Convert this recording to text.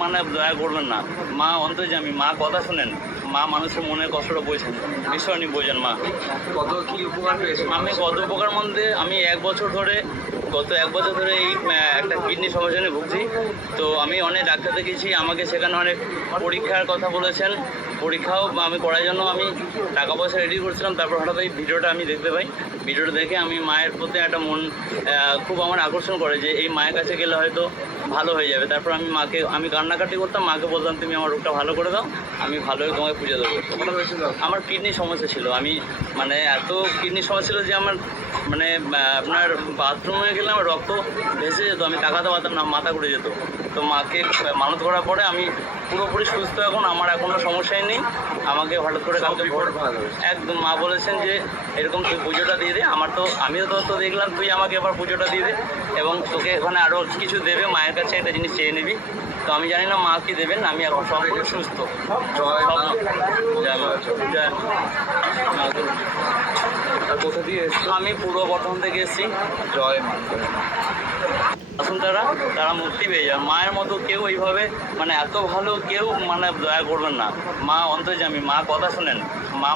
মানে দয়া করবেন না। মা অন্তর্যামী, মা কথা শোনেন, মা মানুষের মনের কষ্টটা বোঝেন, বিষয়নি বোঝেন মা। কত কি উপকার পেয়েছে? আমি কত উপকার মধ্যে আমি গত এক বছর ধরে এই একটা কিডনি সমস্যা নিয়ে ভুগছি। তো আমি অনেক ডাক্তার দেখিয়েছি, আমাকে সেখানে অনেক পরীক্ষার কথা বলেছেন। পরীক্ষাও আমি করার জন্য আমি টাকা পয়সা রেডি করছিলাম। তারপর হঠাৎ এই ভিডিওটা আমি দেখতে পাই। ভিডিওটা দেখে আমি মায়ের প্রতি একটা মন খুব আমার আকর্ষণ করে যে এই মায়ের কাছে গেলে হয়তো ভালো হয়ে যাবে। তারপর আমি কান্নাকাটি করতাম, মাকে বলতাম তুমি আমার রোগটা ভালো করে দাও, আমি ভালো হয়ে তোমাকে পুজো দেবো। কটা হয়েছিল? আমার কিডনি সমস্যা ছিল, আমি মানে এত কিডনি সমস্যা ছিল যে আমার মানে আপনার বাথরুমে গেলে আমার রক্ত ভেসে যেত, আমি তাকাতে পারতাম না, মাথা ঘুরে যেত। তো মাকে মানত করার পরে আমি পুরোপুরি সুস্থ, এখন আমার আর কোনো সমস্যাই নেই। আমাকে হঠাৎ করে কালকে ভালো হয়েছে। একদম মা বলেছেন যে এরকম তুই পুজোটা দিয়ে দে। আমিও তো দেখলাম তুই আমাকে এবার পুজোটা দিয়ে দে এবং তোকে এখানে আরও কিছু দেবে, মায়ের কাছে একটা জিনিস চেয়ে নিবি। তো আমি জানি না মা কি দেবেন, আমি এখন সম্পূর্ণ সুস্থ। জয় মা। জয় মা। জয় মা। আর কোথা দিয়ে এসছো? আমি পূর্ব বর্ধমান থেকে এসেছি। জয় মা। আসুন, তারা মুক্তি পেয়ে যান। মায়ের মতো কেউ এইভাবে মানে এত ভালো কেউ মানে দয়া করবেন না। মা অন্তর্যামী, মা কথা শোনেন, মা